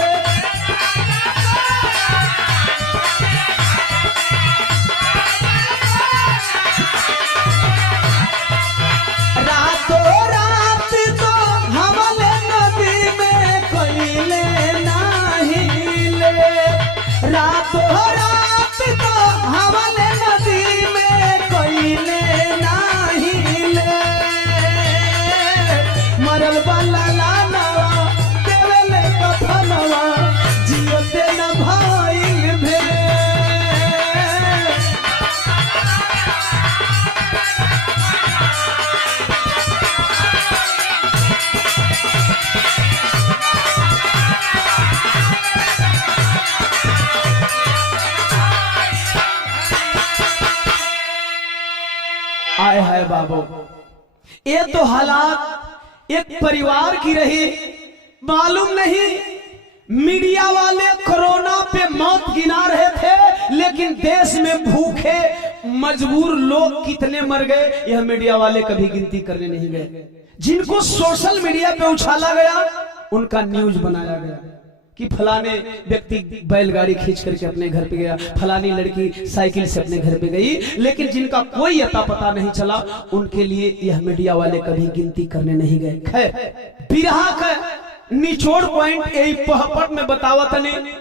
रातों रात तो हमले नदी में कोयले नहीं ले, रातों रात तो हमले नदी कोयले नहीं ले, मरल बाला लानवा देवले कफनवा जियते न भइल भे। आए हाय बाबू, ये तो हालात एक परिवार की रही। मालूम नहीं मीडिया वाले कोरोना पे मौत गिना रहे थे, लेकिन देश में भूखे मजबूर लोग कितने मर गए यह मीडिया वाले कभी गिनती करने नहीं गए। जिनको सोशल मीडिया पे उछाला गया उनका न्यूज बनाया गया कि फलाने व्यक्ति बैलगाड़ी खींच करके अपने घर पे गया, फलानी लड़की साइकिल से अपने घर पे गई, लेकिन जिनका कोई अता पता नहीं चला उनके लिए यह मीडिया वाले कभी गिनती करने नहीं गए। खैर बिरहा का निचोड़ पॉइंट यही पहपट में बतावत नहीं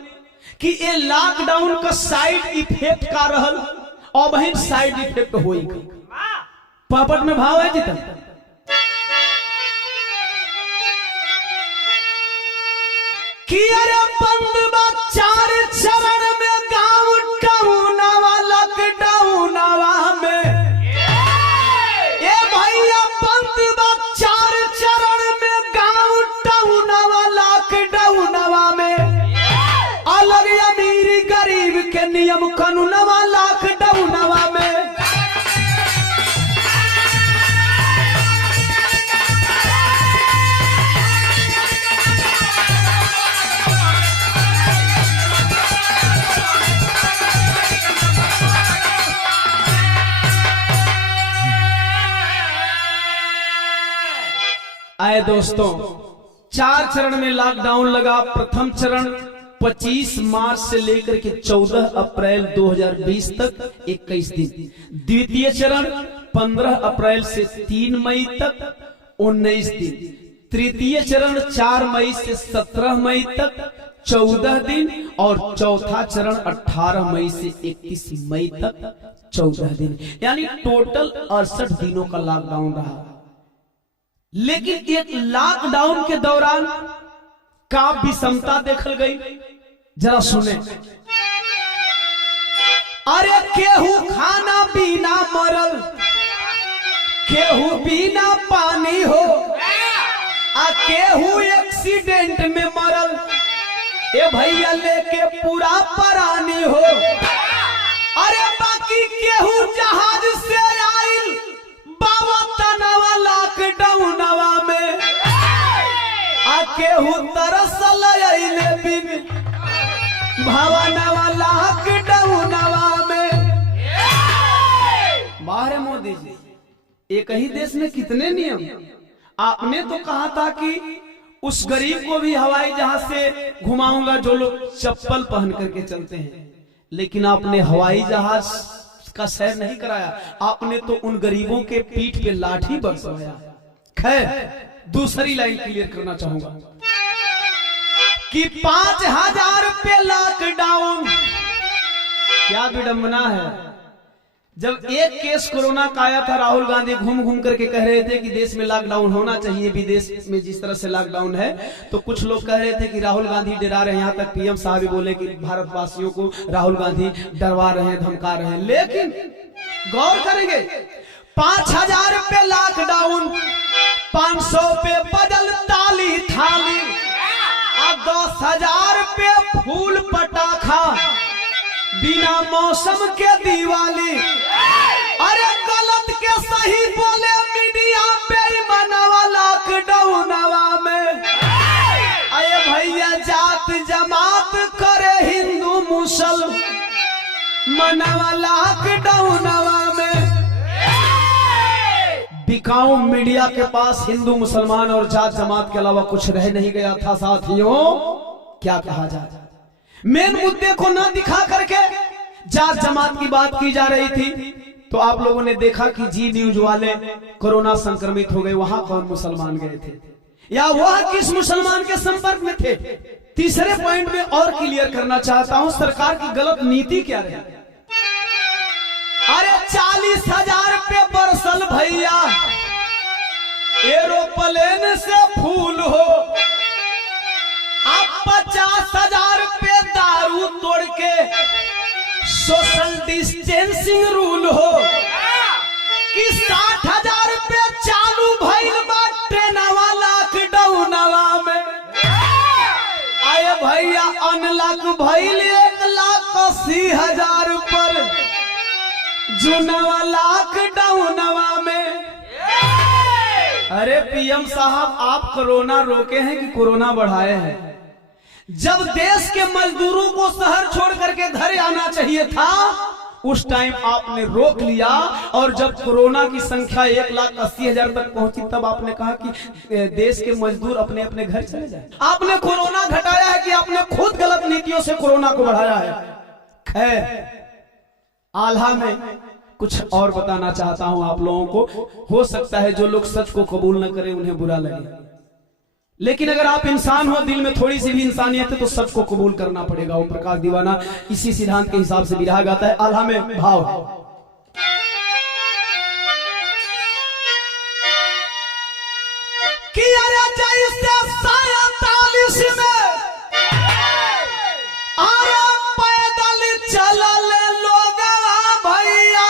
कि ये लॉकडाउन का साइड इफेक्ट का रहल और वही साइड इफेक्ट होई। पहपट में भाव है जितना कि अरे बंद बा 4 चरण में गांव टाउनवा लॉकडाउनवा में, ए भैया बंद बा 4 चरण में गांव टाउनवा लॉकडाउनवा में, अलग अमीर गरीब के नियम कानूनवा लॉकडाउनवा में। आए दोस्तों, 4 चरण में लॉकडाउन लगा। प्रथम चरण 25 मार्च से लेकर के 14 अप्रैल 2020 तक 21 दिन। द्वितीय चरण 15 अप्रैल से 3 मई तक 19 दिन, तृतीय चरण 4 मई से 17 मई तक 14 दिन, और चौथा चरण 18 मई से 31 मई तक 14 दिन, यानी टोटल 68 दिनों का लॉकडाउन रहा। लेकिन एक लॉकडाउन के दौरान का विषमता देखल गई, जरा सुने। अरे केहू खाना बिना मरल, केहू बिना पानी हो, आ केहू एक्सीडेंट में मरल, ए भैया लेके पूरा परानी हो। अरे बाकी केहू जहाज से आइल बाबा तनावा लॉकडाउनवा में, आ केहू तरसल आइले बिन भवनवा लॉकडाउनवा में। बाहर मोदी जी, एक ही देश में कितने नियम। आपने तो कहा था कि उस गरीब को भी हवाई जहाज से घुमाऊंगा जो लोग चप्पल पहन करके चलते हैं, लेकिन आपने हवाई जहाज का सैर नहीं कराया। आपने तो उन गरीबों के पीठ पे लाठी बरसाया। खैर, दूसरी लाइन क्लियर करना चाहूंगा कि 5000 पे लॉकडाउन, क्या विडंबना है। जब एक केस कोरोना का आया था, राहुल गांधी घूम घूम करके कह रहे थे कि देश में लॉकडाउन होना चाहिए, विदेश में जिस तरह से लॉकडाउन है। तो कुछ लोग कह रहे थे कि राहुल गांधी डरा रहे हैं, यहाँ तक पीएम साहब भी बोले कि भारतवासियों को राहुल गांधी डरवा रहे हैं, धमका रहे हैं। लेकिन गौर करेंगे, 5000 पे लॉकडाउन, 500 पे बदल ताली थाली, और 10,000 पे फूल पटाखा, बिना मौसम के दिवाली। अरे गलत के सही बोले मीडिया बेईमानवा लॉकडाउनवा में। अरे भैया जात जमात करे हिंदू मुसल मनवा लॉकडाउनवा में। बिकाऊ मीडिया के पास हिंदू मुसलमान और जात जमात के अलावा कुछ रह नहीं गया था। साथियों, क्या कहा जाए, मेन मुद्दे को न दिखा करके जात जमात की बात की जा रही थी। तो आप लोगों ने देखा कि जी न्यूज वाले कोरोना संक्रमित हो गए, वहां कौन मुसलमान गए थे, या वह किस मुसलमान के संपर्क में थे। तीसरे पॉइंट में और क्लियर करना चाहता हूं, सरकार की गलत नीति क्या रही। अरे 40,000 पे बरसल भैया एरोप्लेन से फूल हो, आप 50,000 पे दारू तोड़ के सोशल डिस्टेंसिंग रूल हो, कि 60,000 पे चालू भइल बा ट्रेनवा लॉकडाउनवा में। आए भैया अनलॉक भइल 1,80,000 पर जुनवा लॉकडाउनवा में। अरे पीएम साहब, आप कोरोना रोके हैं कि कोरोना बढ़ाए हैं। जब देश के मजदूरों को शहर छोड़ करके घर आना चाहिए था, उस टाइम आपने रोक लिया, और जब कोरोना की संख्या 1,80,000 तक पहुंची, तब आपने कहा कि देश के मजदूर अपने अपने घर चले जाए। आपने कोरोना घटाया है कि आपने खुद गलत नीतियों से कोरोना को बढ़ाया है। खैर, आल्हा में कुछ और बताना चाहता हूं आप लोगों को। हो सकता है जो लोग सच को कबूल न करें उन्हें बुरा लगे, लेकिन अगर आप इंसान हो, दिल में थोड़ी सी भी इंसानियत है, तो सच को कबूल करना पड़ेगा। ओम प्रकाश दीवाना इसी सिद्धांत के हिसाब से विरहा गाता है। आल्हा में भाव है, कि अरे जैसे 47 में अरे पैदल चलल लोगवा भैया,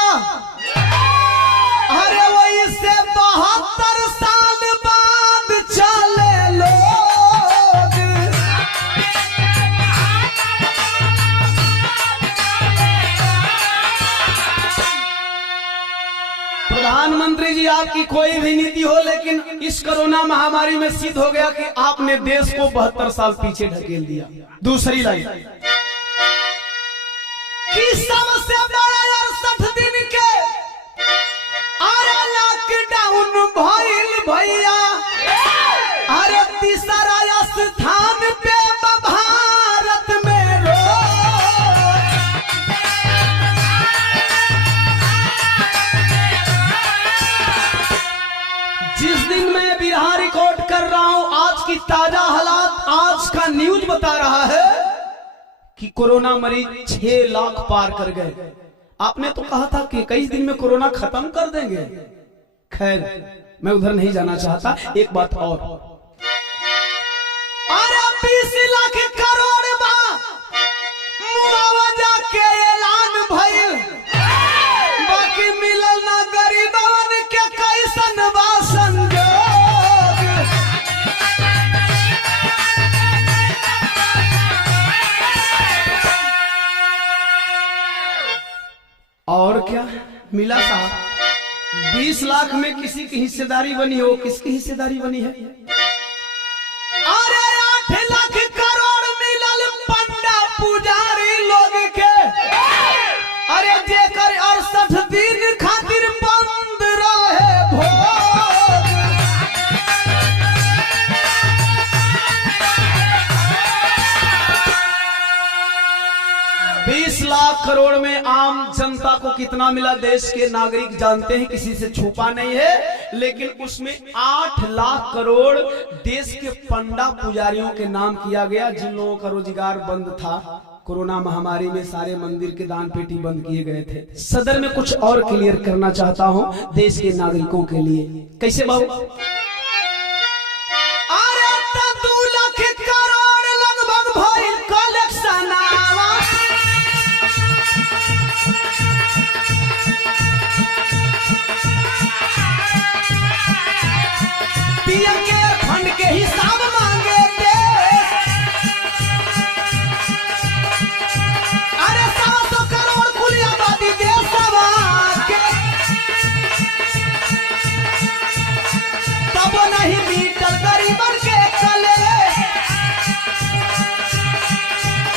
अरे वही से 72 साल बाद चले लोग। प्रधानमंत्री जी, आपकी कोई भी नीति हो, लेकिन इस कोरोना महामारी में सिद्ध हो गया कि आपने देश को 72 साल पीछे ढकेल दिया। दूसरी लाइन, कि सबसे बड़ा 68 दिन के अरे लॉकडाउन भइल भैया, अरे तीसरा स्थान पे भारत में रोज। न्यूज बता रहा है कि कोरोना मरीज 6 लाख पार कर गए। आपने तो कहा था कि 21 दिन में कोरोना खत्म कर देंगे। खैर, मैं उधर नहीं जाना चाहता। एक बात और, अरे 20 लाख करोड़ मुआवजा के ऐलान भइल, बाकी मिलल ना गरीबन के कैसन बा संजोग। और क्या मिला साहब? 20 लाख में किसी की हिस्सेदारी बनी हो? किसकी हिस्सेदारी बनी है? अरे 8 लाख करोड़ मिलल पंडा पुजारी लोग के, अरे जेकर 68 दिन खातिर बंद रहे भोग। 20 लाख करोड़ में आम जनता को कितना मिला देश के नागरिक जानते हैं, किसी से छुपा नहीं है। लेकिन उसमें 8 लाख करोड़ देश के पंडा पुजारियों के नाम किया गया, जिन लोगों का रोजगार बंद था। कोरोना महामारी में सारे मंदिर के दान पेटी बंद किए गए थे। सदर में कुछ और क्लियर करना चाहता हूं देश के नागरिकों के लिए। कैसे बाबू? अरे 2 लाख करोड़ लगभग भइल कलेक्शन। पीएम के फंड के हिसाब मांगे देश। अरे 700 करोड़ कुल आबादी देशवा के, तब नहीं बीतल गरीबन के कले।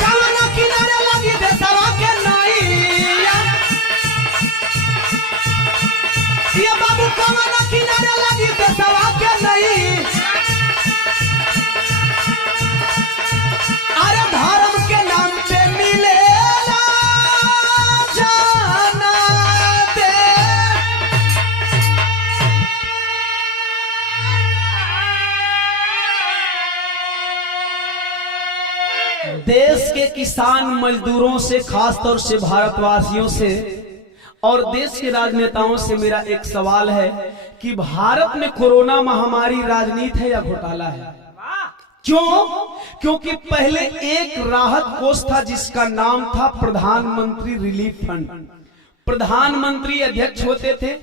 कवना किनारे लगी देशवा के नैया, ये बाबू कवना किनारे लगी देशवा के नहीं। अरे धर्म के नाम पे मिलेला जाना दे। देश के किसान मजदूरों से, खासतौर से भारतवासियों से और देश के राजनेताओं से मेरा एक सवाल है कि भारत में कोरोना महामारी राजनीति है या घोटाला है? क्यों? क्योंकि पहले एक राहत कोष था जिसका नाम था प्रधानमंत्री रिलीफ फंड। प्रधानमंत्री अध्यक्ष होते थे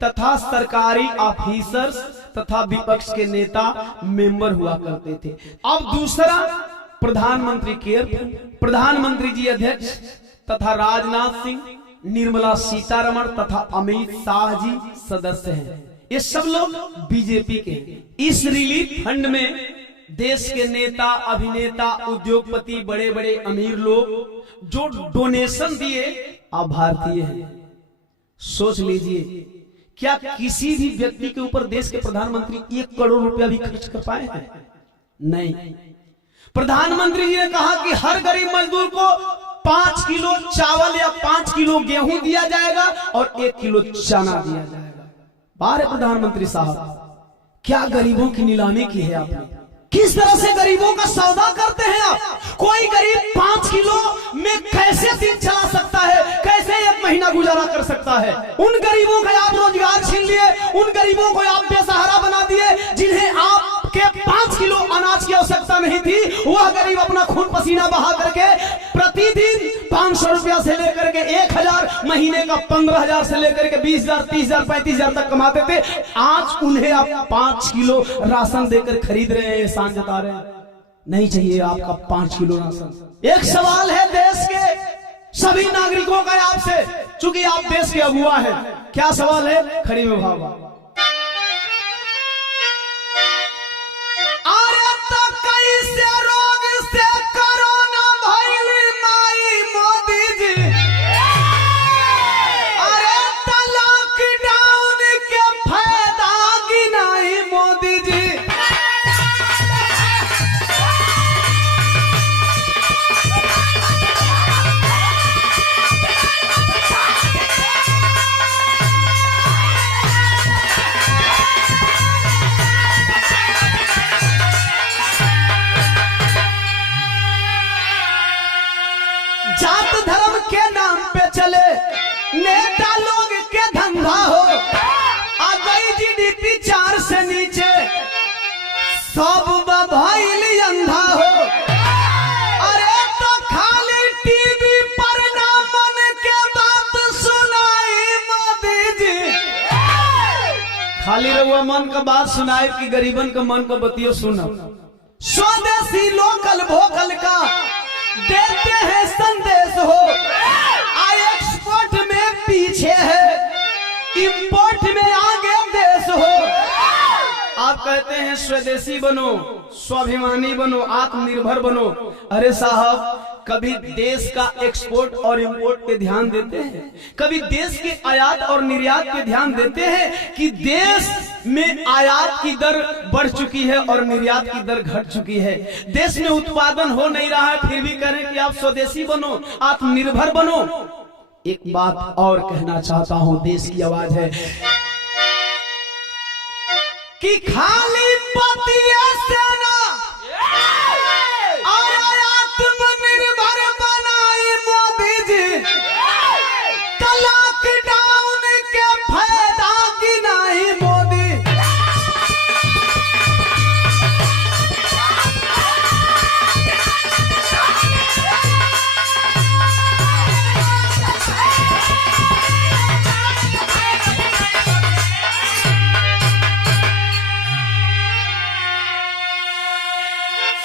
तथा सरकारी ऑफिसर्स तथा विपक्ष के नेता मेंबर हुआ करते थे। अब दूसरा प्रधानमंत्री केयर फंड, प्रधानमंत्री जी अध्यक्ष तथा राजनाथ सिंह, निर्मला सीतारमण तथा अमित शाह जी सदस्य हैं। ये सब लोग बीजेपी के। इस रिलीफ फंड में देश के नेता, अभिनेता, उद्योगपति, बड़े बड़े अमीर लोग जो डोनेशन दिए, आप भारतीय हैं। सोच लीजिए, क्या किसी भी व्यक्ति के ऊपर देश के प्रधानमंत्री 1 करोड़ रुपया भी खर्च कर पाए हैं? नहीं। प्रधानमंत्री जी ने कहा कि हर गरीब मजदूर को 5 किलो चावल या 5 किलो गेहूं दिया जाएगा और 1 किलो चना दिया जाएगा। बारे प्रधानमंत्री साहब, क्या गरीबों की नीलामी की है आपने? किस तरह से गरीबों का सौदा करते हैं आप? कोई गरीब 5 किलो में कैसे दिन चला सकता है? कैसे 1 महीना गुजारा कर सकता है? उन गरीबों का आप रोजगार छीन लिए, उन गरीबों को आप बेसहारा बना दिए, जिन्हें आपके 5 किलो अनाज की आवश्यकता नहीं थी। वह गरीब अपना खून पसीना बहा करके प्रतिदिन 500 रुपया से लेकर के 1000, महीने का 15,000 से लेकर के 20,000, 30,000, 35,000 तक कमाते थे। आज उन्हें आप 5 किलो राशन देकर खरीद रहे हैं, एहसान जता रहे हैं। नहीं चाहिए आपका 5 किलो राशन। एक सवाल है देश के सभी नागरिकों का आपसे, चूंकि आप देश के अगुआ हैं। क्या सवाल है? खड़ी में भावा। अरे तो कैसे रोग से कोरोना भइल माई मोदी जी? अरे तो लॉकडाउन के फायदा गिनाई मोदी जी। जीडीपी 4 से नीचे, सब भइल अंधा हो। अरे तो खाली टीवी पर ना मन के बात सुनाई मोदी जी, खाली रहुआ मन का बात सुनाए कि गरीबन का मन का बतियो सुना। स्वदेशी लोकल वोकल का देते हैं संदेश हो, एक्सपोर्ट में पीछे है, इंपोर्ट में आगे देश हो। आप कहते हैं स्वदेशी बनो, स्वाभिमानी बनो, आत्मनिर्भर बनो। अरे साहब, कभी देश का एक्सपोर्ट और इंपोर्ट पे ध्यान देते हैं? कभी देश के आयात और निर्यात पे ध्यान देते हैं कि देश में आयात की दर बढ़ चुकी है और निर्यात की दर घट चुकी है। देश में उत्पादन हो नहीं रहा है, फिर भी करें कि आप स्वदेशी बनो, आत्मनिर्भर बनो। एक बात और कहना चाहता हूं, देश की आवाज है कि खाली पतिया सेना और आत्मनिर्भर बनाई मोदी जी, लॉकडाउन के फायदा गिनाई मोदी।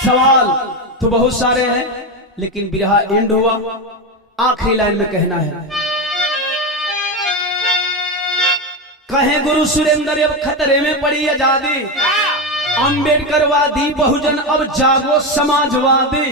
सवाल तो बहुत सारे हैं, लेकिन बिरहा एंड हुआ। आखिरी लाइन में कहना है, कहें गुरु सुरेंद्र अब खतरे में पड़ी आजादी, अंबेडकरवादी बहुजन अब जागो समाजवादी।